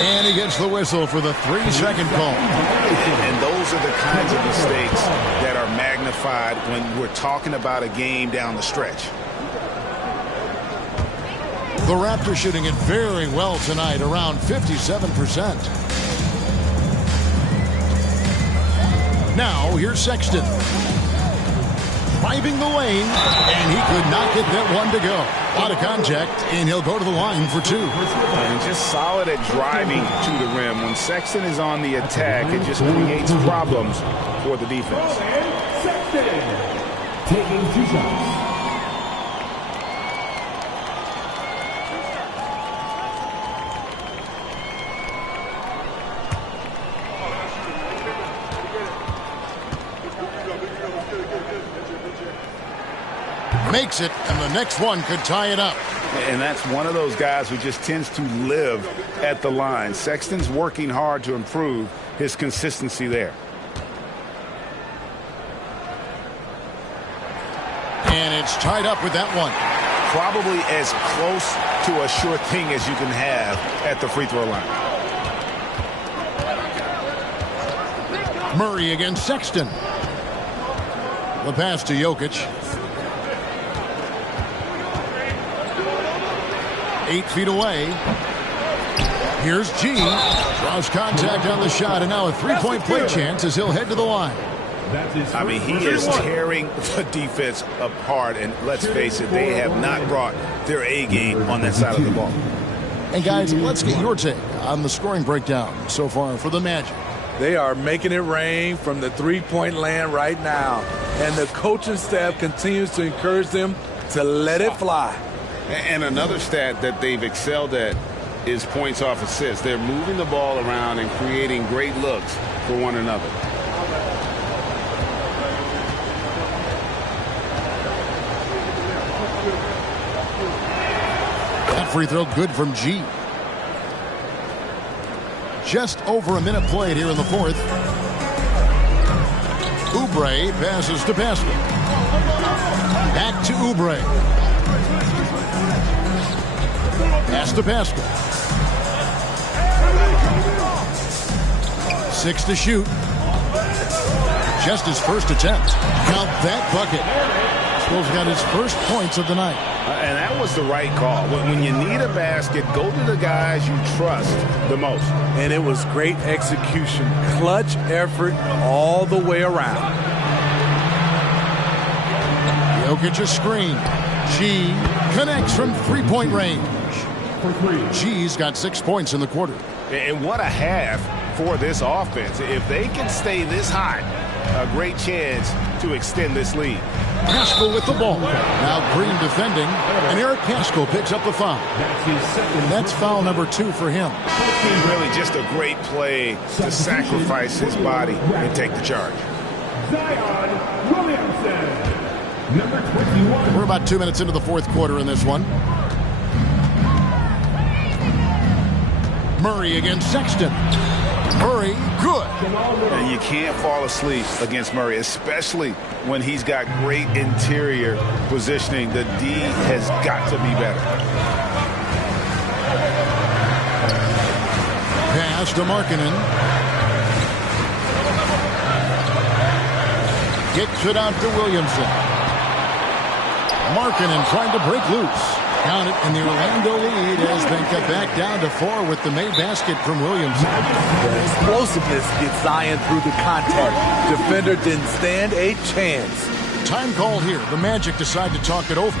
And he gets the whistle for the 3-second call. And those are the kinds of mistakes that are magnified when we're talking about a game down the stretch. The Raptors shooting it very well tonight, around 57%. Now, here's Sexton. Driving the lane, and he could not get that one to go. A lot of contact, and he'll go to the line for 2. And just solid at driving to the rim. When Sexton is on the attack, it just creates problems for the defense. Sexton taking 2 shots. Makes it, and the next one could tie it up. And that's one of those guys who just tends to live at the line. Sexton's working hard to improve his consistency there. And it's tied up with that one. Probably as close to a sure thing as you can have at the free throw line. Murray against Sexton. The pass to Jokic. 8 feet away. Here's G. Draws contact on the shot, and now a 3-point play chance as he'll head to the line. I mean, he is tearing the defense apart, and let's face it, they have not brought their A game on that side of the ball. And guys, let's get your take on the scoring breakdown so far for the Magic. They are making it rain from the three-point land right now. And the coaching staff continues to encourage them to let it fly. And another stat that they've excelled at is points off assists. They're moving the ball around and creating great looks for one another. That free throw good from G. Just over a minute played here in the fourth. Oubre passes to Pascal. Back to Oubre. Pass to Pascal. 6 to shoot. Just his first attempt. Count that bucket. Pascal's got his first points of the night. And that was the right call. When you need a basket, go to the guys you trust the most. And it was great execution. Clutch effort all the way around. Jokic a screen. G connects from three-point range. G's got 6 points in the quarter. And what a half for this offense. If they can stay this hot, a great chance to extend this lead. Pascal with the ball. Now Green defending, and Eric Pascal picks up the foul. That's foul number 2 for him. Really just a great play to sacrifice his body and take the charge. Zion Williamson, number 21. We're about 2 minutes into the fourth quarter in this one. Murray against Sexton. Murray, good. And you can't fall asleep against Murray, especially when he's got great interior positioning. The D has got to be better. Pass to Markkanen. Kicks it out to Williamson. Markkanen trying to break loose. Count it, and the Orlando lead has been cut back down to 4 with the made basket from Williamson. The explosiveness gets Zion through the contact. Defender didn't stand a chance. Time called here. The Magic decide to talk it over.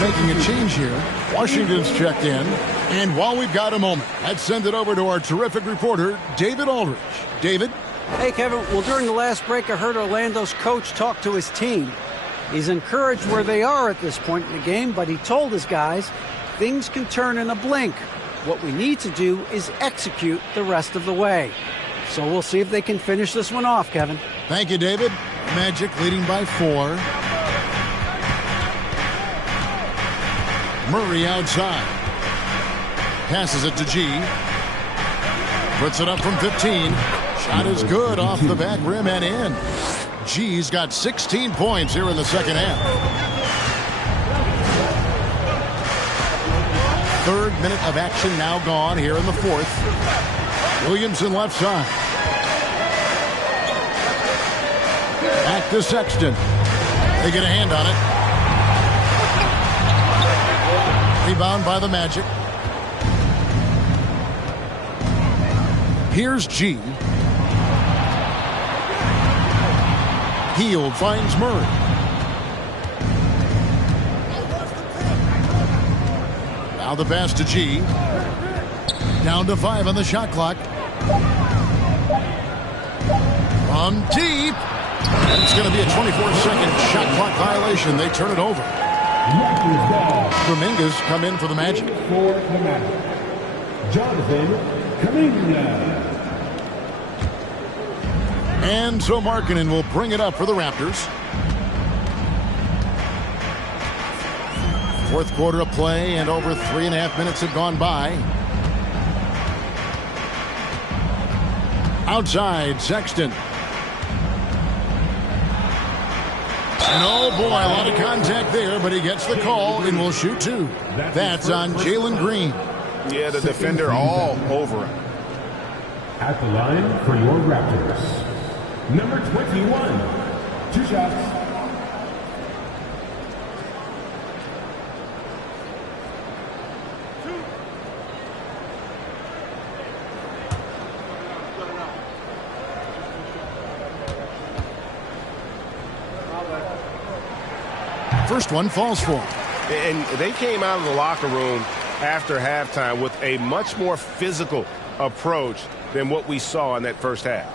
Making a change here. Washington's checked in. And while we've got a moment, let's send it over to our terrific reporter, David Aldridge. David? Hey, Kevin. Well, during the last break, I heard Orlando's coach talk to his team. He's encouraged where they are at this point in the game, but he told his guys things can turn in a blink. What we need to do is execute the rest of the way. So we'll see if they can finish this one off, Kevin. Thank you, David. Magic leading by 4. Murray outside. Passes it to G. Puts it up from 15. Shot is good off the back rim and in. G's got 16 points here in the second half. 3rd minute of action now gone here in the 4th. Williamson left side. Back to Sexton. They get a hand on it. Rebound by the Magic. Here's G. Hield finds Murray. Now the pass to G. Down to 5 on the shot clock. From deep. It's going to be a 24-second shot clock violation. They turn it over. Dominguez come in for the Magic. For the Magic, Jonathan Kuminga. And so Markkanen will bring it up for the Raptors. 4th quarter of play, and over 3.5 minutes have gone by. Outside, Sexton. And oh boy, a lot of contact there, but he gets the call and will shoot 2. That's on Jalen Green. Yeah, the defender all over him. At the line for your Raptors, number 21, 2 shots. first one falls for him. And they came out of the locker room after halftime with a much more physical approach than what we saw in that first half.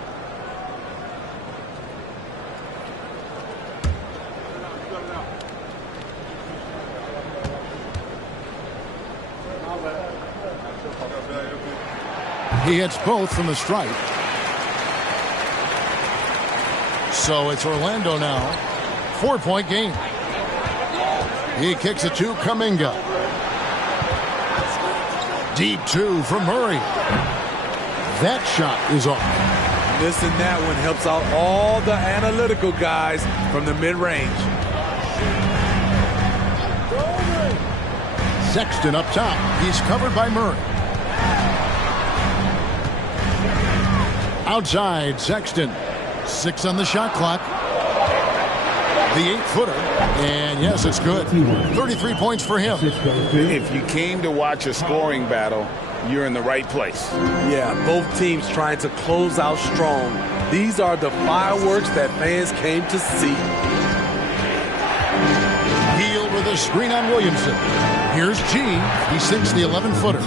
He hits both from the stripe. So it's Orlando now. 4-point game. He kicks it to Kuminga. Deep two from Murray. That shot is off. Missing that one helps out all the analytical guys from the mid-range. Sexton up top. He's covered by Murray. Outside, Sexton. 6 on the shot clock. The 8-footer. And yes, it's good. 33 points for him. If you came to watch a scoring battle, you're in the right place. Yeah, both teams trying to close out strong. These are the fireworks that fans came to see. Hield with a screen on Williamson. Here's G. He sinks the 11-footer.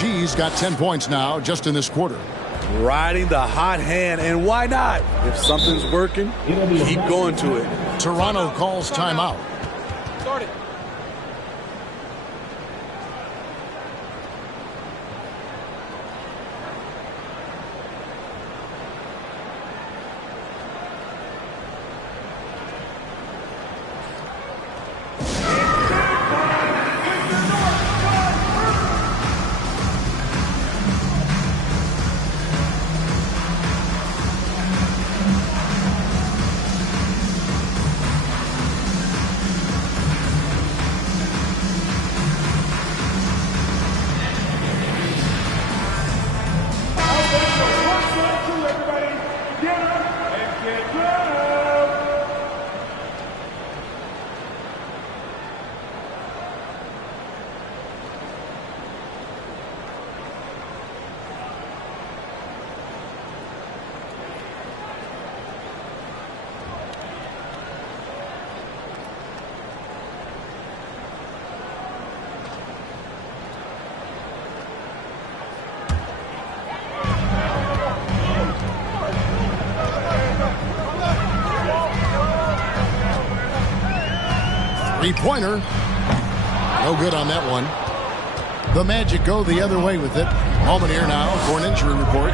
G's got 10 points now just in this quarter. Riding the hot hand, and why not? If something's working, keep going to it. Toronto calls timeout. Start it. Three-pointer. No good on that one. The Magic go the other way with it. Moment here now for an injury report.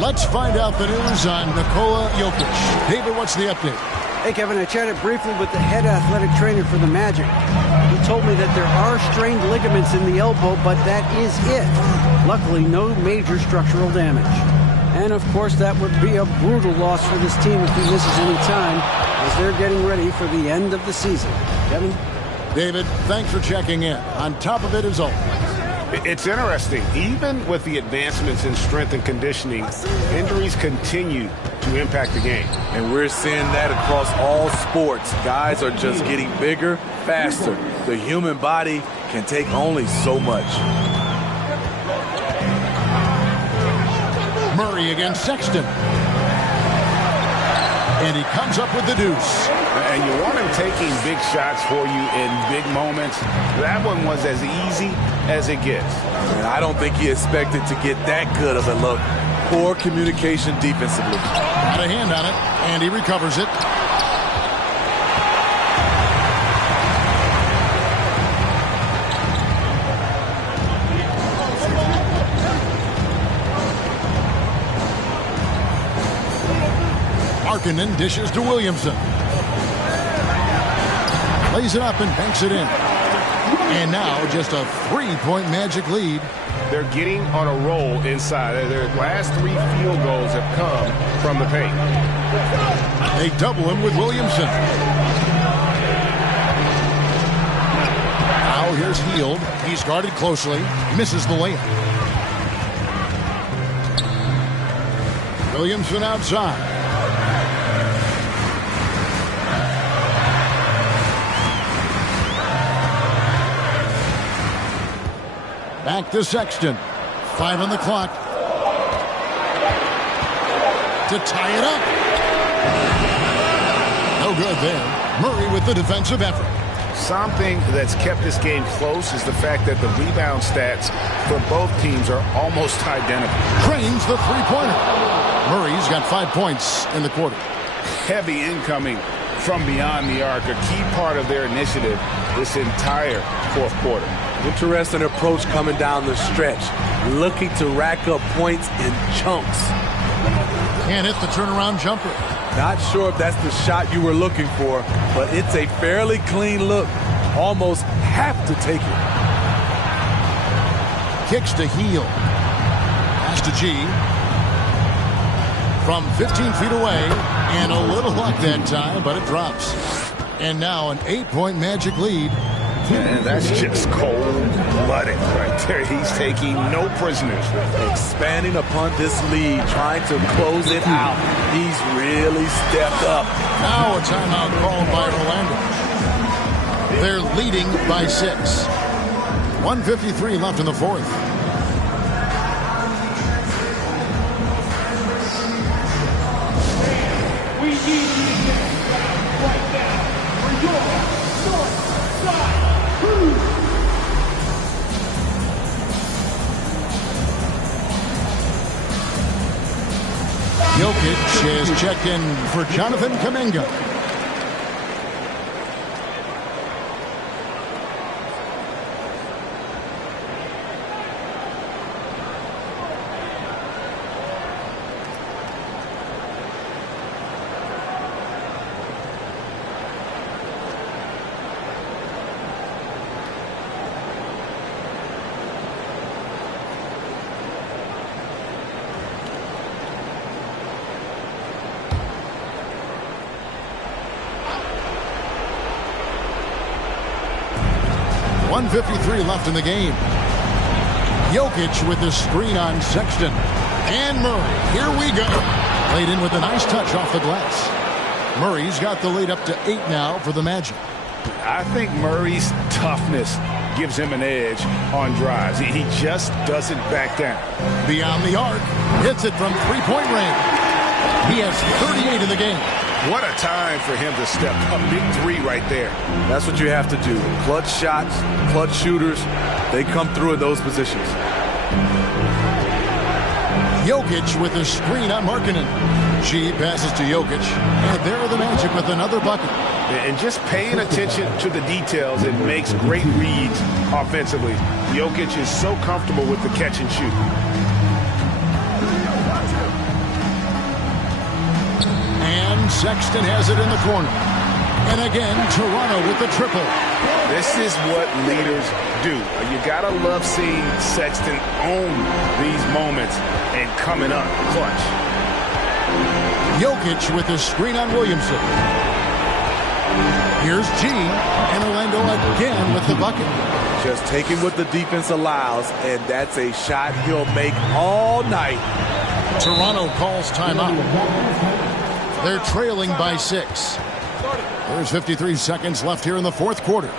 Let's find out the news on Nikola Jokic. David, what's the update? Hey, Kevin, I chatted briefly with the head athletic trainer for the Magic. He told me that there are strained ligaments in the elbow, but that is it. Luckily, no major structural damage. And, of course, that would be a brutal loss for this team if he misses any time, as they're getting ready for the end of the season. Kevin? David, thanks for checking in. On top of it as always. It's interesting. Even with the advancements in strength and conditioning, injuries continue to impact the game. And we're seeing that across all sports. Guys are just getting bigger, faster. The human body can take only so much. Murray against Sexton. And he comes up with the deuce. And you want him taking big shots for you in big moments. That one was as easy as it gets. And I don't think he expected to get that good of a look. Poor communication defensively. Got a hand on it, and he recovers it. Markkanen dishes to Williamson. Lays it up and banks it in. And now just a 3-point Magic lead. They're getting on a roll inside. Their last 3 field goals have come from the paint. They double him with Williamson. Now here's Hield. He's guarded closely. Misses the layup. Williamson outside. Back to Sexton. 5 on the clock. To tie it up. No good there. Murray with the defensive effort. Something that's kept this game close is the fact that the rebound stats for both teams are almost identical. Drains the three-pointer. Murray's got 5 points in the quarter. Heavy incoming from beyond the arc, a key part of their initiative this entire fourth quarter. Interesting approach coming down the stretch, looking to rack up points in chunks. Can't hit the turnaround jumper. Not sure if that's the shot you were looking for, but it's a fairly clean look. Almost have to take it. Kicks to heel. Pass to G. From 15 feet away, and a little luck that time, but it drops. And now an 8-point Magic lead. And that's just cold-blooded right there. He's taking no prisoners. Expanding upon this lead, trying to close it out. He's really stepped up. Now a timeout called by Orlando. They're leading by 6. 1:53 left in the fourth. We need you to get right now for your North Side Crew. Jokic is checked in for Jonathan Kuminga. .53 left in the game. Jokic with the screen on Sexton. And Murray. Here we go. Laid in with a nice touch off the glass. Murray's got the lead up to 8 now for the Magic. I think Murray's toughness gives him an edge on drives. He just doesn't back down. Beyond the arc. Hits it from three-point range. He has 38 in the game. What a time for him to step up. Big three right there. That's what you have to do. Clutch shots, clutch shooters, they come through in those positions. Jokic with the screen on Markkanen. G passes to Jokic. And there are the Magic with another bucket. And just paying attention to the details, it makes great reads offensively. Jokic is so comfortable with the catch and shoot. And Sexton has it in the corner. And again, Toronto with the triple. This is what leaders do. You got to love seeing Sexton own these moments and coming up clutch. Jokic with the screen on Williamson. Here's G, and Orlando again with the bucket. Just taking what the defense allows, and that's a shot he'll make all night. Toronto calls timeout. They're trailing by 6. There's 53 seconds left here in the fourth quarter.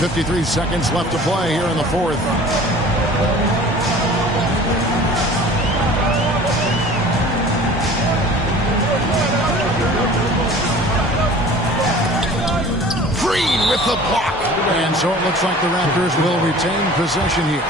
There's 53 seconds left to play here in the fourth. with the block. And so it looks like the Raptors will retain possession here.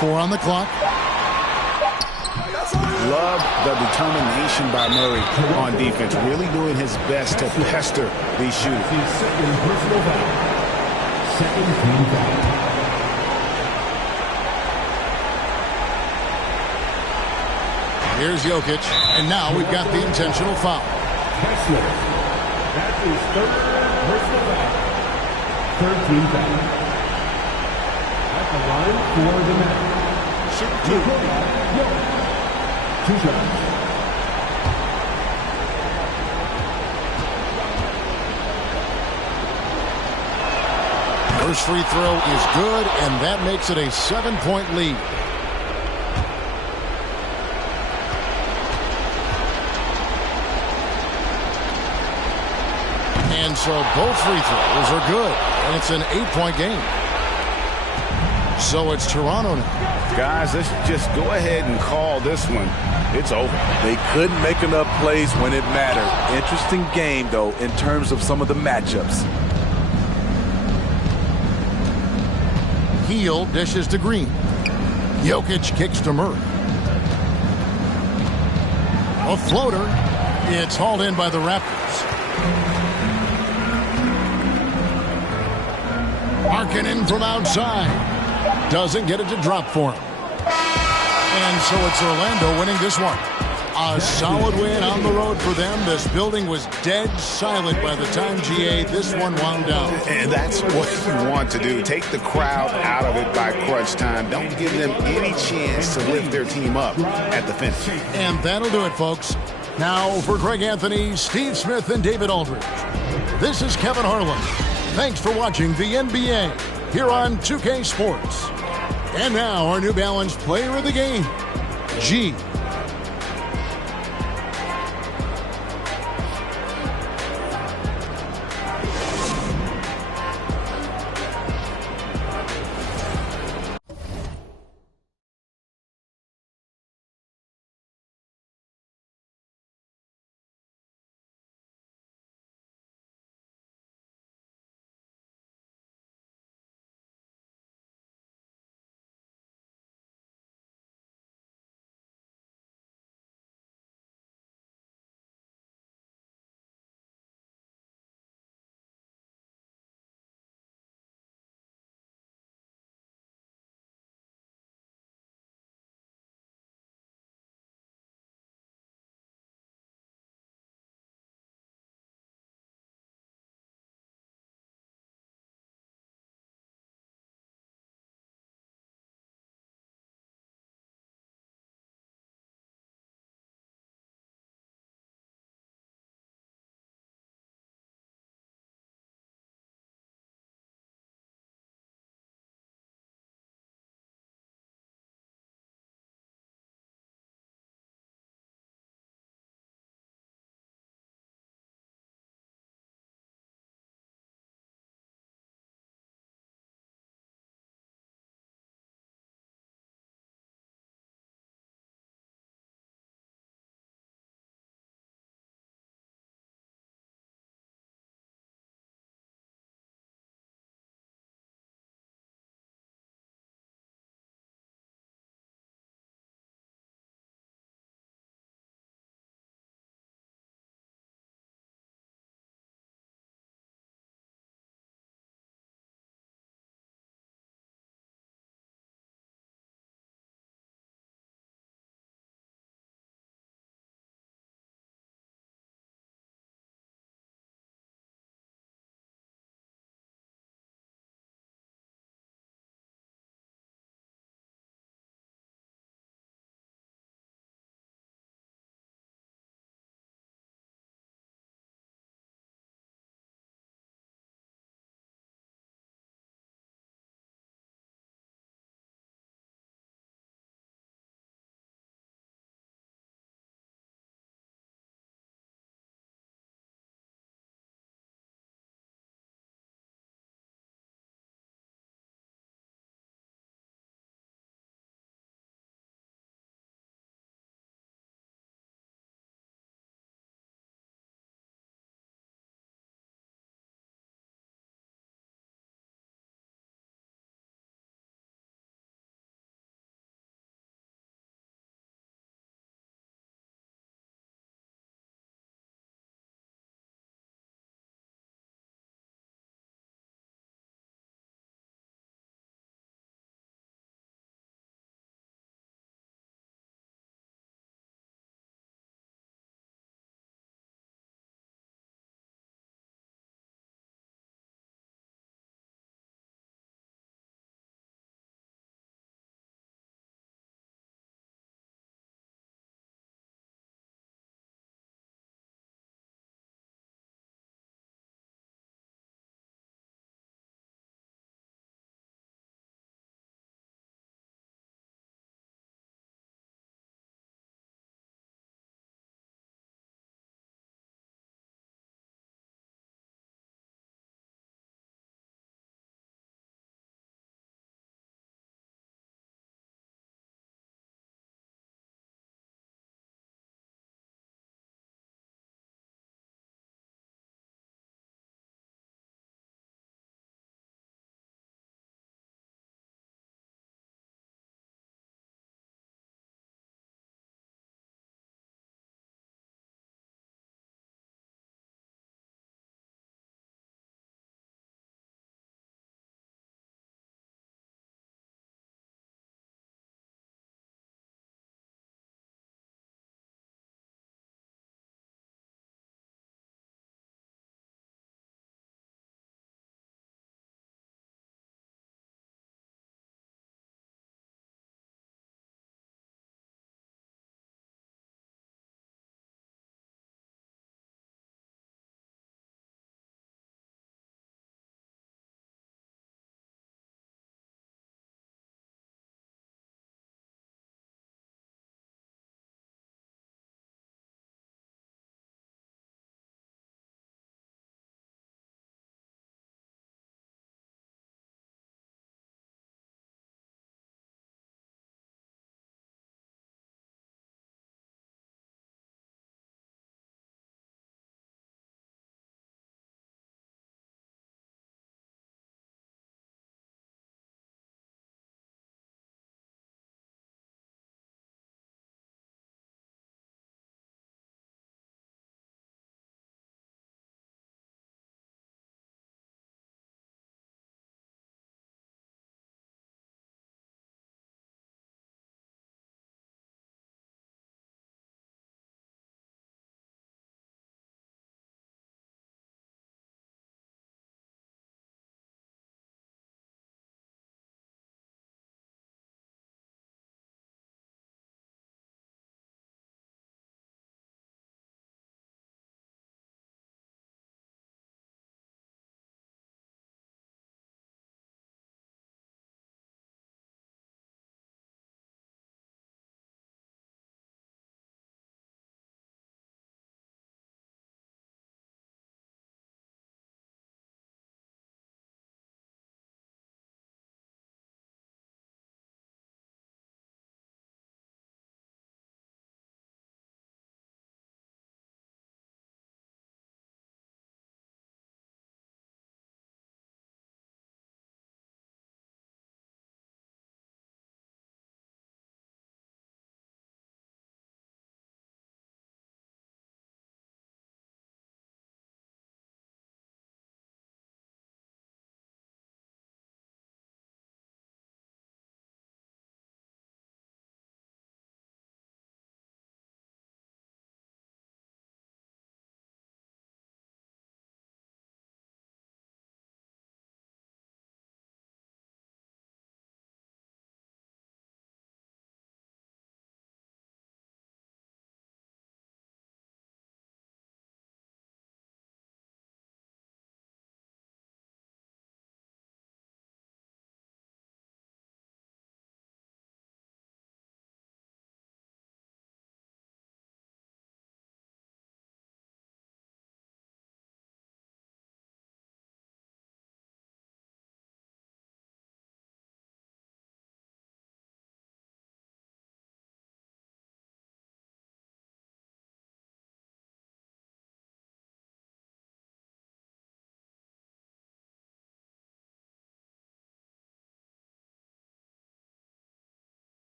Four on the clock. Love the determination by Murray on defense. Really doing his best to pester these shooters. Second personal foul. Second team foul. Here's Jokic, and now we've got the intentional foul. Kessler. That's his third personal foul. Third team foul. At the line for the match. Shoot two. Two shots. First free throw is good, and that makes it a 7-point lead. And so both free throws are good, and it's an 8-point game. So it's Toronto now. Guys, let's just go ahead and call this one. It's over. They couldn't make enough plays when it mattered. Interesting game, though, in terms of some of the matchups. Heel dishes to Green. Jokic kicks to Murray. A floater. It's hauled in by the Raptors. Markkanen from outside. Doesn't get it to drop for him. And so it's Orlando winning this one. A solid win on the road for them. This building was dead silent by the time, GA, this one wound down. And that's what you want to do. Take the crowd out of it by crunch time. Don't give them any chance to lift their team up at the finish. And that'll do it, folks. Now for Greg Anthony, Steve Smith, and David Aldridge. This is Kevin Harlan. Thanks for watching the NBA here on 2K Sports. And now our New Balance player of the game, G.